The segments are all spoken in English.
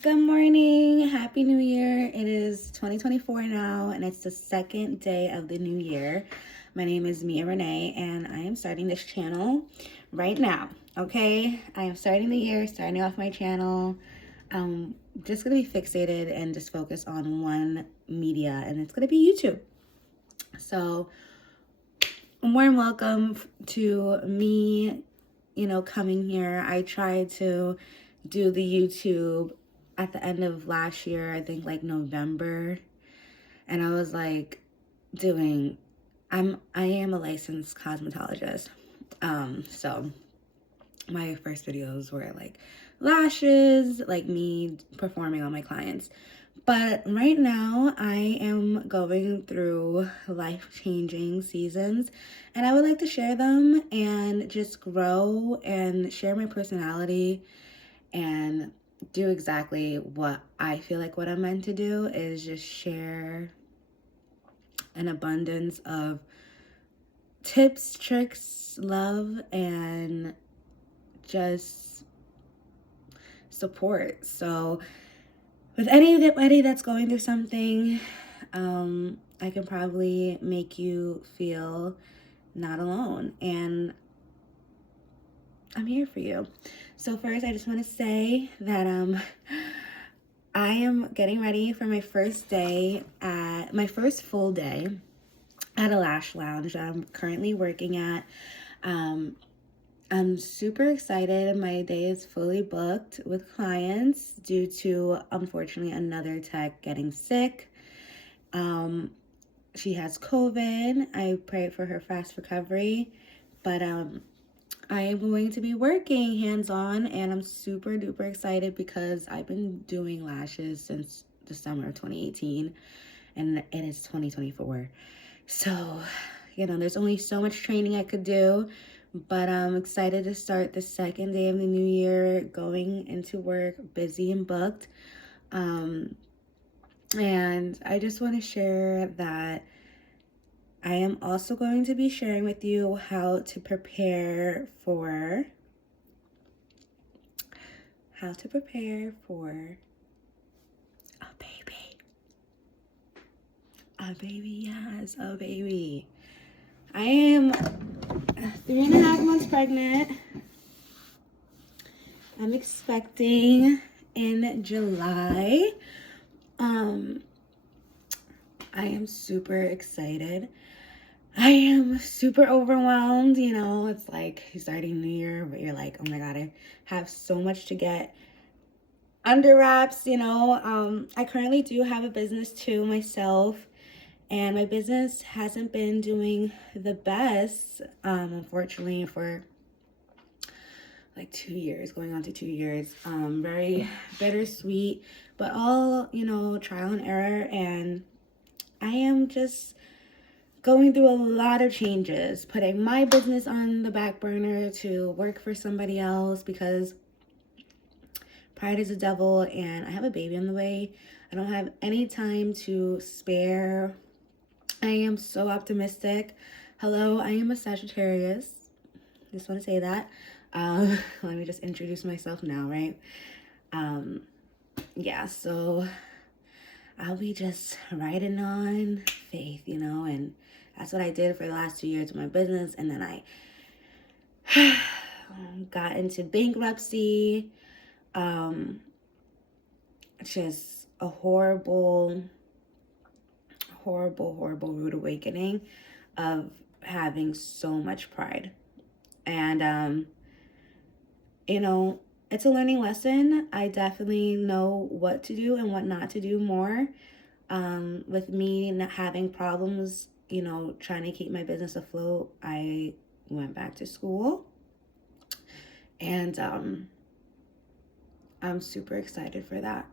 Good morning. Happy New Year. It is 2024 now, and it's the second day of the new year. My name is Mia Renee, and I am starting this channel right now. Okay? I am starting the year, starting off my channel. I'm just going to be fixated and just focus on one media, and it's going to be YouTube. So, a warm welcome to me, coming here. I tried to do the YouTube at the end of last year, I think like November. And I was like I am a licensed cosmetologist. So my first videos were like lashes, like me performing on my clients. But right now, I am going through life-changing seasons, and I would like to share them and just grow and share my personality and do exactly what I feel like what I'm meant to do is just share an abundance of tips, tricks, love, and just support. So with anybody that's going through something, I can probably make you feel not alone. And I'm here for you. So first, I just want to say that I am getting ready for my first full day at a lash lounge that I'm currently working at. I'm super excited. My day is fully booked with clients due to, unfortunately, another tech getting sick. She has COVID. I pray for her fast recovery. But I am going to be working hands-on, and I'm super duper excited because I've been doing lashes since the summer of 2018, and it is 2024. So, there's only so much training I could do, but I'm excited to start the second day of the new year, going into work, busy and booked. And I just want to share that I am also going to be sharing with you how to prepare for a baby. A baby, yes, a baby. I am 3.5 months pregnant. I'm expecting in July. I am super excited. I am super overwhelmed. It's like starting the year, but you're like, oh my God, I have so much to get under wraps. I currently do have a business too myself, and my business hasn't been doing the best, unfortunately, for like 2 years, going on to 2 years. Very bittersweet, but all, trial and error. And I am just going through a lot of changes, putting my business on the back burner to work for somebody else because pride is a devil, and I have a baby on the way. I don't have any time to spare. I am so optimistic. Hello, I am a Sagittarius. Just want to say that. Let me just introduce myself now, right? Yeah, so I'll be just riding on faith, and that's what I did for the last 2 years of my business. And then I got into bankruptcy. Just a horrible rude awakening of having so much pride. And, it's a learning lesson. I definitely know what to do and what not to do more. With me not having problems, trying to keep my business afloat, I went back to school. And I'm super excited for that.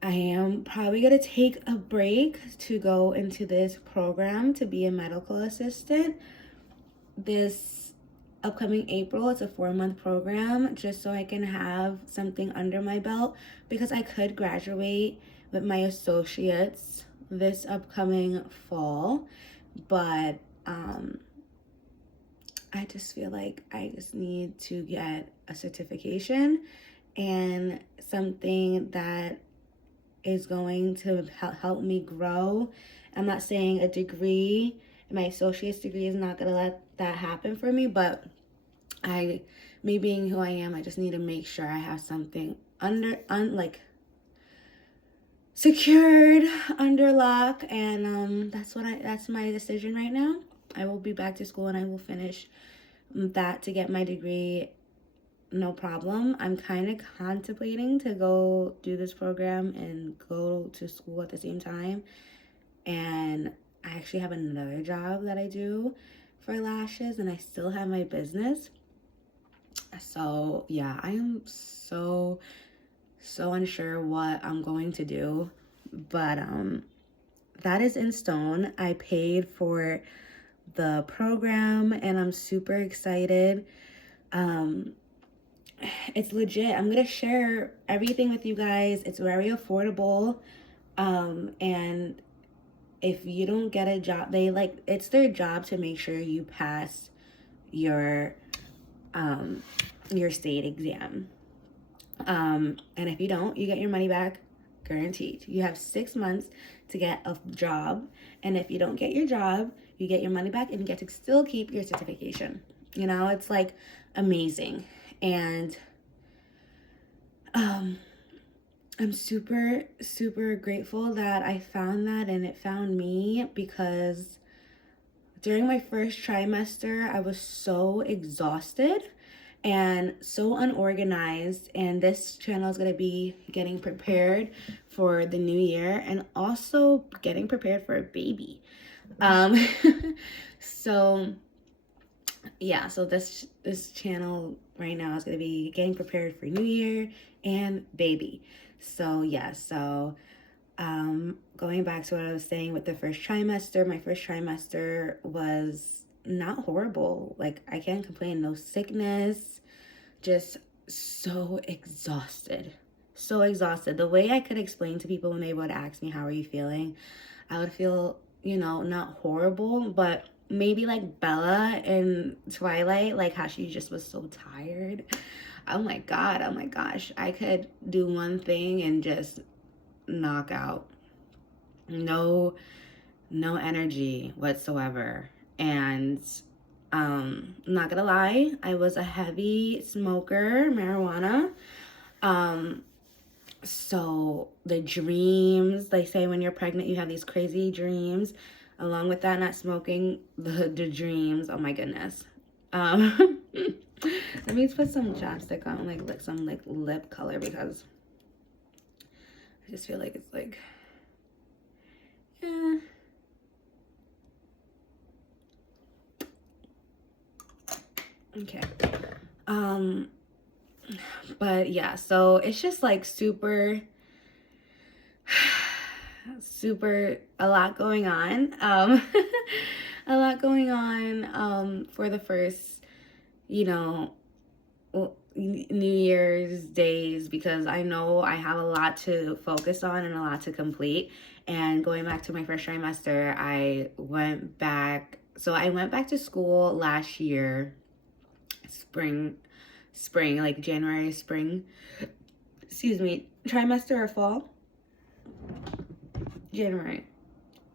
I am probably going to take a break to go into this program to be a medical assistant. This upcoming April, it's a 4-month program, just so I can have something under my belt, because I could graduate with my associates this upcoming fall, but I just feel like I just need to get a certification, and something that is going to help me grow. I'm not saying a degree, my associate's degree is not going to let that happen for me, but me being who I am, I just need to make sure I have something like secured, under lock, and that's my decision right now. I will be back to school and I will finish that to get my degree, no problem. I'm kind of contemplating to go do this program and go to school at the same time. And I actually have another job that I do for lashes, and I still have my business. So yeah, I am so unsure what I'm going to do, but that is in stone. I paid for the program and I'm super excited. It's legit. I'm gonna share everything with you guys. It's very affordable, and if you don't get a job, it's their job to make sure you pass your state exam. And if you don't, you get your money back, guaranteed. You have 6 months to get a job, and if you don't get your job, you get your money back and you get to still keep your certification. You know, it's like amazing. And I'm super grateful that I found that and it found me, because during my first trimester I was so exhausted and so unorganized, and this channel is going to be getting prepared for the new year and also getting prepared for a baby. So yeah, so this channel right now is going to be getting prepared for new year and baby. So yeah, so going back to what I was saying with the first trimester, my first trimester was not horrible. Like, I can't complain. No sickness, just so exhausted. So exhausted. The way I could explain to people when they would ask me, how are you feeling? I would feel, not horrible, but maybe like Bella in Twilight, like how she just was so tired. Oh my gosh, I could do one thing and just knock out. No energy whatsoever. And I'm not gonna lie, I was a heavy smoker, marijuana. So the dreams, they say when you're pregnant you have these crazy dreams. Along with that, not smoking, the dreams, oh my goodness. Let me put some chapstick on, like some lip color, because I just feel like it's like, yeah. Okay. But yeah, so it's just like super a lot going on. A lot going on for the first, New Year's days, because I know I have a lot to focus on and a lot to complete. And going back to my first trimester, I went back to school last year, spring, like January, spring, excuse me, trimester or fall? January.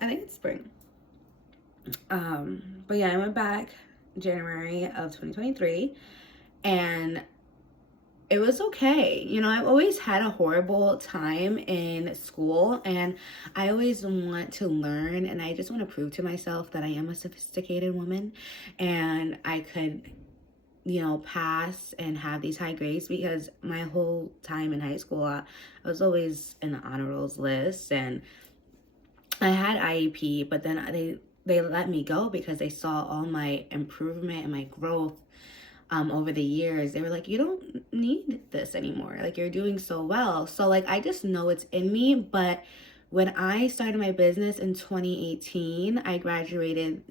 I think it's spring. But yeah, I went back January of 2023, and it was okay. I've always had a horrible time in school, and I always want to learn, and I just want to prove to myself that I am a sophisticated woman and I could, pass and have these high grades, because my whole time in high school, I was always in the honor rolls list, and I had IEP, but then they let me go because they saw all my improvement and my growth over the years. They were like, you don't need this anymore. Like, you're doing so well. So like, I just know it's in me. But when I started my business in 2018, I graduated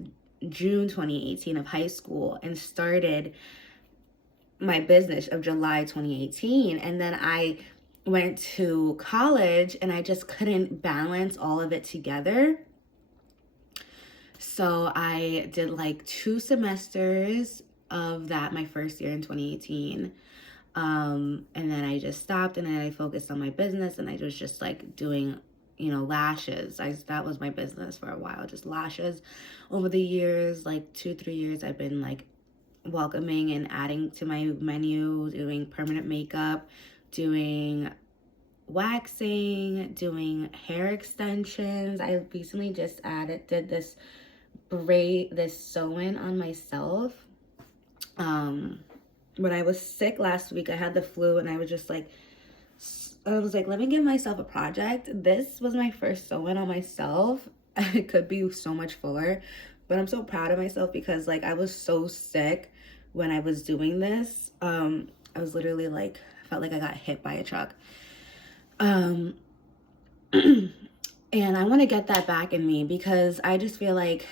June 2018 of high school and started my business of July 2018. And then I went to college and I just couldn't balance all of it together. So I did like 2 semesters of that my first year in 2018. And then I just stopped, and then I focused on my business, and I was just like doing, lashes. That was my business for a while, just lashes. Over the years, like 2-3 years, I've been like welcoming and adding to my menu, doing permanent makeup, doing waxing, doing hair extensions. I recently just did this sew-in on myself. When I was sick last week, I had the flu, and I was like, let me give myself a project. This was my first sew-in on myself. It could be so much fuller, but I'm so proud of myself because like I was so sick when I was doing this. I was literally like, felt like I got hit by a truck. Um, and I want to get that back in me because I just feel like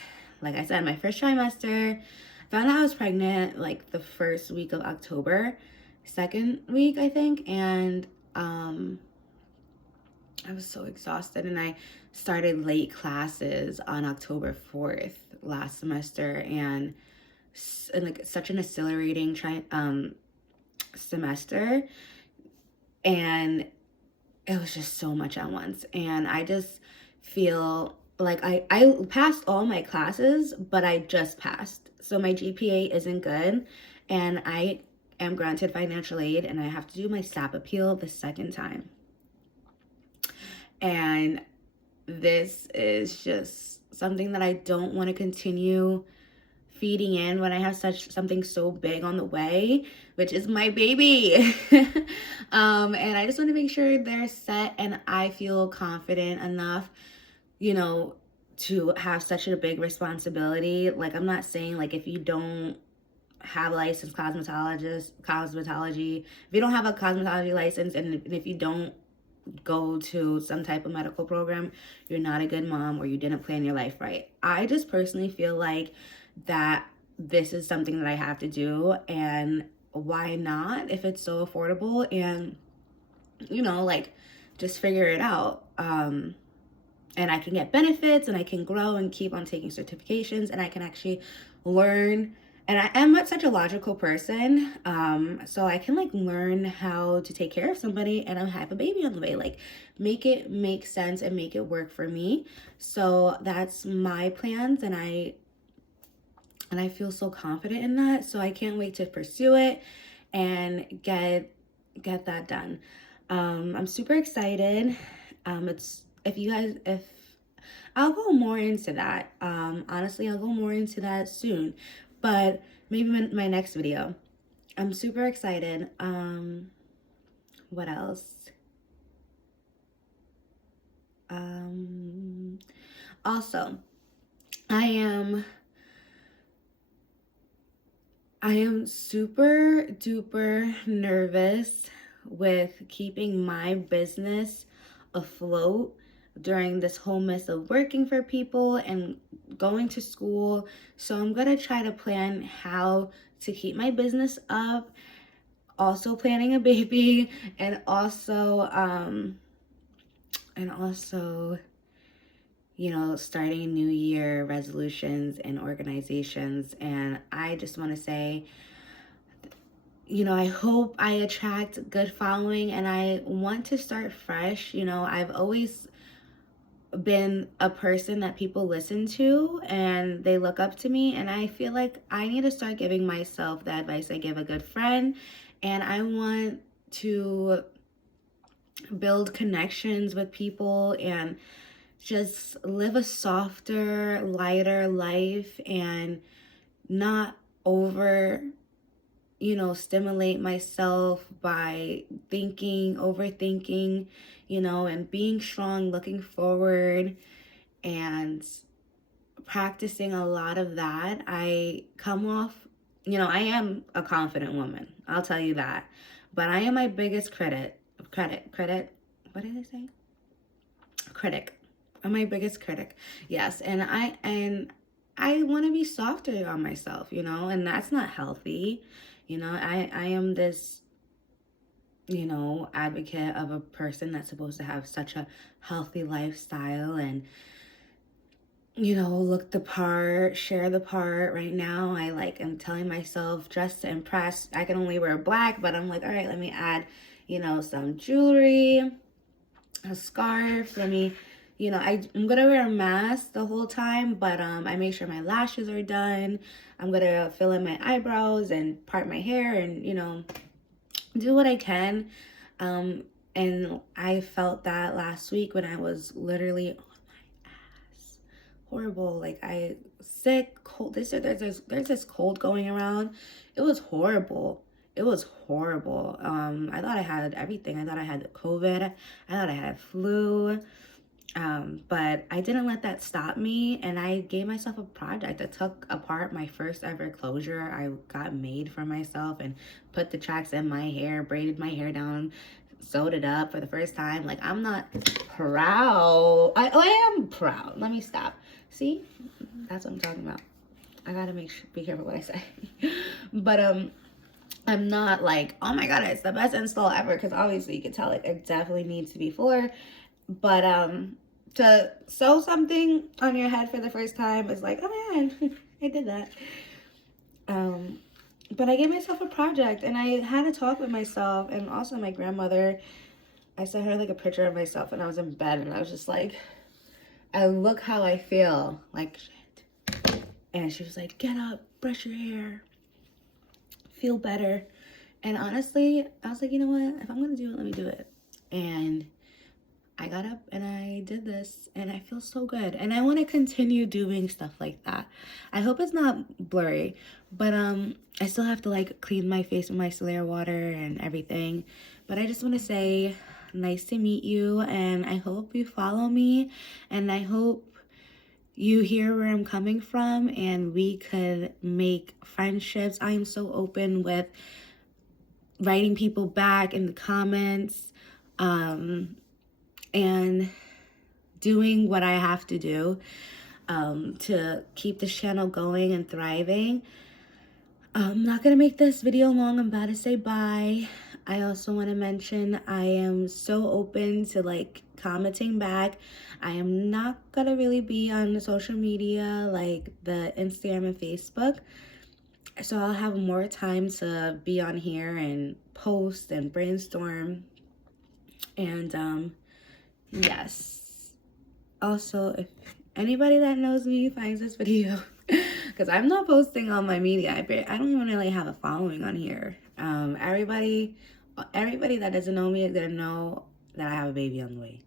I said, my first trimester, found out I was pregnant like the first week of October, second week, I think. And I was so exhausted, and I started late classes on October 4th last semester, and like such an exhilarating semester, and it was just so much at once. And I just feel like I passed all my classes, but I just passed. So my GPA isn't good, and I am granted financial aid, and I have to do my SAP appeal the second time. And this is just something that I don't want to continue feeding in when I have something so big on the way, which is my baby. And I just want to make sure they're set and I feel confident enough, to have such a big responsibility. Like, I'm not saying like if you don't have a licensed cosmetology, if you don't have a cosmetology license, and if you don't go to some type of medical program, you're not a good mom or you didn't plan your life right. I just personally feel like that this is something that I have to do, and why not if it's so affordable, and like just figure it out. And I can get benefits, and I can grow and keep on taking certifications, and I can actually learn. And I am such a logical person, so I can like learn how to take care of somebody, and I have a baby on the way. Like, make it make sense and make it work for me. So that's my plans, and I feel so confident in that. So I can't wait to pursue it and get that done. I'm super excited. If I'll go more into that. Honestly, I'll go more into that soon, but maybe my next video. I'm super excited. What else? Also, I am super duper nervous with keeping my business afloat during this whole mess of working for people and going to school. So I'm gonna try to plan how to keep my business up, also planning a baby, and also starting new year resolutions and organizations. And I just want to say, I hope I attract good following, and I want to start fresh. I've always been a person that people listen to and they look up to me, and I feel like I need to start giving myself the advice I give a good friend. And I want to build connections with people and just live a softer, lighter life, and not stimulate myself by overthinking, and being strong, looking forward, and practicing a lot of that. I come off, I am a confident woman, I'll tell you that, but I am my biggest critic. What did I say? Critic. I'm my biggest critic. Yes, and I want to be softer on myself, and that's not healthy. I am this, advocate of a person that's supposed to have such a healthy lifestyle, and you know, look the part, share the part. Right now, I like am telling myself dress to impress. I can only wear black, but I'm like, all right, let me add, you know, some jewelry, a scarf. Let me, you know, I'm gonna wear a mask the whole time, but I make sure my lashes are done. I'm gonna fill in my eyebrows and part my hair, and you know, do what I can. Um, and I felt that last week when I was literally horrible. Like I sick, cold. There's this cold going around. It was horrible. It was horrible. I thought I had everything. I thought I had COVID. I thought I had flu. But I didn't let that stop me, and I gave myself a project. I took apart my first ever closure I got made for myself and put the tracks in my hair, braided my hair down, sewed it up for the first time. Like, I'm not proud. I am proud. Let me stop. See? That's what I'm talking about. I gotta be careful what I say. But I'm not like, oh my god, it's the best install ever, because obviously you can tell it definitely needs to be fuller. But to sew something on your head for the first time is like, oh man, I did that. But I gave myself a project, and I had a talk with myself, and also my grandmother. I sent her like a picture of myself, and I was in bed, and I was just like, I look how I feel, like shit. And she was like, get up, brush your hair, feel better. And honestly, I was like, you know what? If I'm gonna do it, let me do it. And I got up and I did this, and I feel so good. And I want to continue doing stuff like that. I hope it's not blurry, but I still have to like clean my face with micellar water and everything. But I just want to say nice to meet you, and I hope you follow me, and I hope you hear where I'm coming from, and we could make friendships. I am so open with writing people back in the comments, and doing what I have to do to keep this channel going and thriving. I'm not gonna make this video long. I'm about to say bye. I also want to mention I am so open to like commenting back. I am not gonna really be on social media like the Instagram and Facebook, so I'll have more time to be on here and post and brainstorm. And yes, also, if anybody that knows me finds this video, because I'm not posting on my media, I don't even really have a following on here. Everybody that doesn't know me is gonna know that I have a baby on the way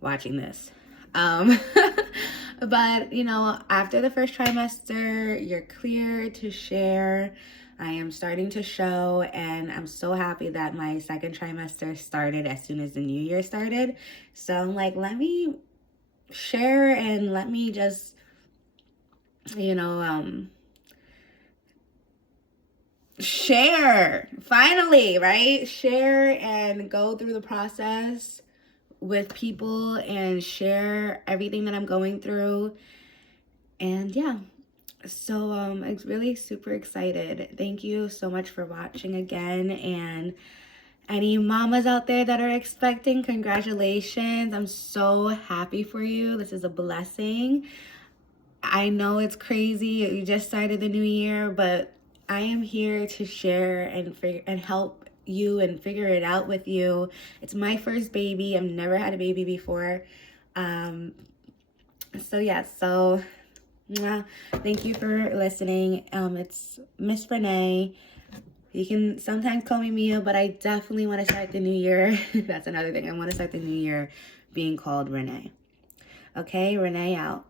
watching this. But you know, after the first trimester, you're clear to share. I am starting to show, and I'm so happy that my second trimester started as soon as the new year started. So I'm like, let me share, and let me just, you know, share finally, right? Share and go through the process with people and share everything that I'm going through. And yeah, so I'm really super excited. Thank you so much for watching again. And any mamas out there that are expecting, congratulations. I'm so happy for you. This is a blessing. I know it's crazy. You just started the new year, but I am here to share and help you and figure it out with you. It's my first baby. I've never had a baby before. So yeah, so thank you for listening. It's Miss Renee. You can sometimes call me Mia, but I definitely want to start the new year. That's another thing. I want to start the new year being called Renee. Okay, Renee out.